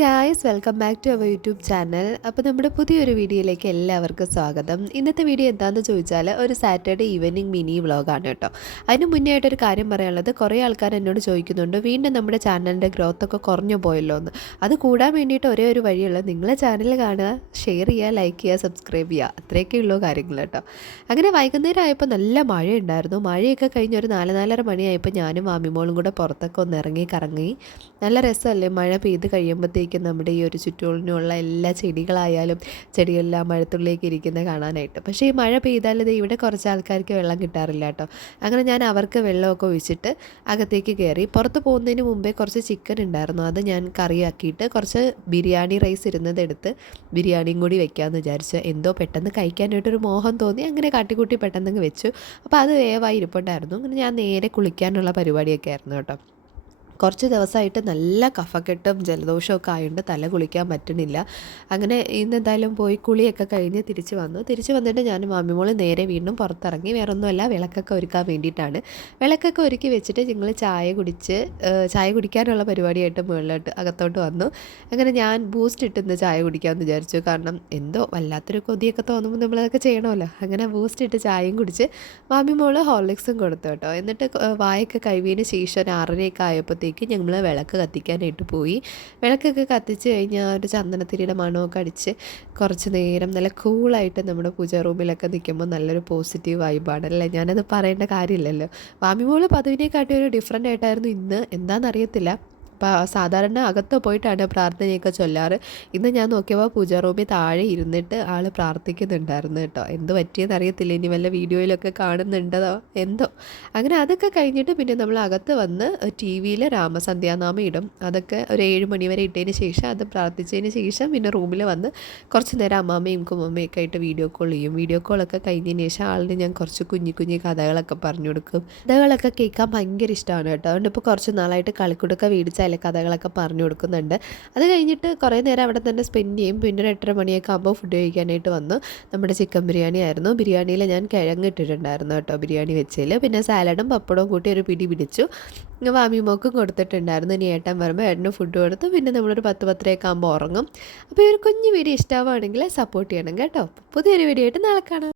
Guys, welcome back to our YouTube channel. അപ്പോൾ നമ്മുടെ പുതിയൊരു വീഡിയോയിലേക്ക് എല്ലാവർക്കും സ്വാഗതം. ഇന്നത്തെ വീഡിയോ എന്താണെന്ന് ചോദിച്ചാൽ ഒരു സാറ്റർഡേ ഈവനിങ് മിനി വ്ളോഗാണ് കേട്ടോ. അതിന് മുന്നേ ആയിട്ടൊരു കാര്യം പറയാനുള്ളത്, കുറേ ആൾക്കാർ എന്നോട് ചോദിക്കുന്നുണ്ട് വീണ്ടും നമ്മുടെ ചാനലിൻ്റെ ഗ്രോത്ത് ഒക്കെ കുറഞ്ഞു പോയല്ലോ എന്ന്. അത് കൂടാൻ വേണ്ടിയിട്ട് ഒരേ ഒരു വഴിയുള്ളത്, നിങ്ങളെ ചാനൽ കാണുക, ഷെയർ ചെയ്യുക, ലൈക്ക് ചെയ്യുക, സബ്സ്ക്രൈബ് ചെയ്യുക, അത്രയൊക്കെ ഉള്ളൂ കാര്യങ്ങൾ കേട്ടോ. അങ്ങനെ വൈകുന്നേരം ആയപ്പോൾ നല്ല മഴയുണ്ടായിരുന്നു. മഴയൊക്കെ കഴിഞ്ഞ് ഒരു 4-4:30 മണിയായപ്പോൾ ഞാനും വാമിമോളും കൂടെ പുറത്തൊക്കെ ഒന്ന് ഇറങ്ങി കറങ്ങി. നല്ല രസമല്ലേ മഴ പെയ്ത് കഴിയുമ്പോഴത്തേക്കും നമ്മുടെ ഈ ഒരു ചുറ്റോളിനുള്ള എല്ലാ ചെടികളായാലും ചെടിയെല്ലാം മഴത്തുള്ളിലേക്ക് ഇരിക്കുന്നത് കാണാനായിട്ട്. പക്ഷേ ഈ മഴ പെയ്താൽ ഇത് ഇവിടെ കുറച്ച് ആൾക്കാർക്ക് വെള്ളം കിട്ടാറില്ല കേട്ടോ. അങ്ങനെ ഞാൻ അവർക്ക് വെള്ളമൊക്കെ ഒഴിച്ചിട്ട് അകത്തേക്ക് കയറി. പുറത്ത് പോകുന്നതിന് മുമ്പേ കുറച്ച് ചിക്കൻ ഉണ്ടായിരുന്നു, അത് ഞാൻ കറിയാക്കിയിട്ട് കുറച്ച് ബിരിയാണി റൈസ് ഇരുന്നതെടുത്ത് ബിരിയാണിയും കൂടി വെക്കാമെന്ന് വിചാരിച്ചു. എന്തോ പെട്ടെന്ന് കഴിക്കാനായിട്ടൊരു മോഹം തോന്നി, അങ്ങനെ കാട്ടിക്കൂട്ടി പെട്ടെന്ന് വെച്ചു. അപ്പോൾ അത് വേവായി ഇരിപ്പുണ്ടായിരുന്നു. അങ്ങനെ ഞാൻ നേരെ കുളിക്കാനുള്ള പരിപാടിയൊക്കെ ആയിരുന്നു കേട്ടോ. കുറച്ച് ദിവസമായിട്ട് നല്ല കഫക്കെട്ടും ജലദോഷമൊക്കെ ആയതുകൊണ്ട് തല കുളിക്കാൻ പറ്റുന്നില്ല. അങ്ങനെ ഇന്ന് എന്തായാലും പോയി കുളിയൊക്കെ കഴിഞ്ഞ് തിരിച്ച് വന്നിട്ട് ഞാൻ മാമിമോള് നേരെ വീണ്ടും പുറത്തിറങ്ങി. വേറൊന്നുമല്ല, വിളക്കൊക്കെ ഒരുക്കാൻ വേണ്ടിയിട്ടാണ്. വിളക്കൊക്കെ ഒരുക്കി വെച്ചിട്ട് ഞങ്ങൾ ചായ കുടിക്കാനുള്ള പരിപാടിയായിട്ട് മുകളിലോട്ട് അകത്തോട്ട് വന്നു. അങ്ങനെ ഞാൻ ബൂസ്റ്റ് ഇട്ടിന്ന് ചായ കുടിക്കാമെന്ന് വിചാരിച്ചു. കാരണം എന്തോ വല്ലാത്തൊരു കൊതിയൊക്കെ തോന്നുമ്പോൾ നമ്മളതൊക്കെ ചെയ്യണമല്ലോ. അങ്ങനെ ബൂസ്റ്റ് ഇട്ട് ചായയും കുടിച്ച് മാമിമോള് ഹോർലിക്സും കൊടുത്തു കേട്ടോ. എന്നിട്ട് വായൊക്കെ കഴിവിന് ശേഷം ഒരു 6:30 ആയപ്പോഴത്തേക്ക് ഞങ്ങൾ വിളക്ക് കത്തിക്കാനായിട്ട് പോയി. വിളക്കൊക്കെ കത്തിച്ച് കഴിഞ്ഞാൽ ഒരു ചന്ദനത്തിരിയുടെ മണമൊക്കെ അടിച്ച് കുറച്ച് നേരം നല്ല കൂളായിട്ട് നമ്മുടെ പൂജ റൂമിലൊക്കെ നിൽക്കുമ്പോൾ നല്ലൊരു പോസിറ്റീവ് വൈബാണല്ലേ. ഞാനത് പറയേണ്ട കാര്യമില്ലല്ലോ. വാമിമോള് പതിവിനെക്കാട്ടി ഒരു ഡിഫറെൻ്റ് ആയിട്ടായിരുന്നു ഇന്ന്. എന്താണെന്നറിയത്തില്ല. സാധാരണ അകത്ത് പോയിട്ടാണ് പ്രാർത്ഥനയൊക്കെ ചൊല്ലാറ്. ഇന്ന് ഞാൻ നോക്കിയപ്പോൾ പൂജാ റൂമിൽ താഴെ ഇരുന്നിട്ട് ആൾ പ്രാർത്ഥിക്കുന്നുണ്ടായിരുന്നു കേട്ടോ. എന്ത് പറ്റിയെന്ന് അറിയത്തില്ല, ഇനി വല്ല വീഡിയോയിലൊക്കെ കാണുന്നുണ്ടോ എന്തോ. അങ്ങനെ അതൊക്കെ കഴിഞ്ഞിട്ട് പിന്നെ നമ്മൾ അകത്ത് വന്ന് ടി വിയിൽ രാമസന്ധ്യാനാമം ഇടും. അതൊക്കെ ഒരു 7 മണി വരെ ഇട്ടതിന് ശേഷം അത് പ്രാർത്ഥിച്ചതിന് ശേഷം പിന്നെ റൂമിൽ വന്ന് കുറച്ച് നേരം അമ്മാമ്മയും കുമ്മമ്മയൊക്കെ ആയിട്ട് വീഡിയോ കോൾ ചെയ്യും. വീഡിയോ കോളൊക്കെ കഴിഞ്ഞതിന് ശേഷം ആളിന് ഞാൻ കുറച്ച് കുഞ്ഞു കഥകളൊക്കെ പറഞ്ഞു കൊടുക്കും. കഥകളൊക്കെ കേൾക്കാൻ ഭയങ്കര ഇഷ്ടമാണ് കേട്ടോ. അതുകൊണ്ട് ഇപ്പോൾ കുറച്ച് നാളായിട്ട് കളിക്കുടുക്ക മേടിച്ചാൽ കഥകളൊക്കെ പറഞ്ഞു കൊടുക്കുന്നുണ്ട്. അത് കഴിഞ്ഞിട്ട് കുറേ നേരം അവിടെ തന്നെ സ്പെൻഡ് ചെയ്യും. പിന്നെ ഒരു 8:30 മണിയൊക്കെ ആകുമ്പോൾ ഫുഡ് കഴിക്കാനായിട്ട് വന്നു. നമ്മുടെ ചിക്കൻ ബിരിയാണി ആയിരുന്നു. ബിരിയാണിയിൽ ഞാൻ കിഴങ്ങ് ഇട്ടിട്ടുണ്ടായിരുന്നു കേട്ടോ ബിരിയാണി വെച്ചതിൽ. പിന്നെ സാലഡും പപ്പടവും കൂട്ടി ഒരു പിടി പിടിച്ചു. വാമിമോക്കും കൊടുത്തിട്ടുണ്ടായിരുന്നു. ഇനി ഏട്ടൻ വരുമ്പോൾ ഏട്ടന് ഫുഡ് കൊടുത്തു. പിന്നെ നമ്മളൊരു 10-10:30 ആകുമ്പോൾ ഉറങ്ങും. അപ്പോൾ ഈ ഒരു കുഞ്ഞു വീഡിയോ ഇഷ്ടമാവുകയാണെങ്കിൽ സപ്പോർട്ട് ചെയ്യണം കേട്ടോ. പുതിയൊരു വീഡിയോ ആയിട്ട് നാളെ കാണാം.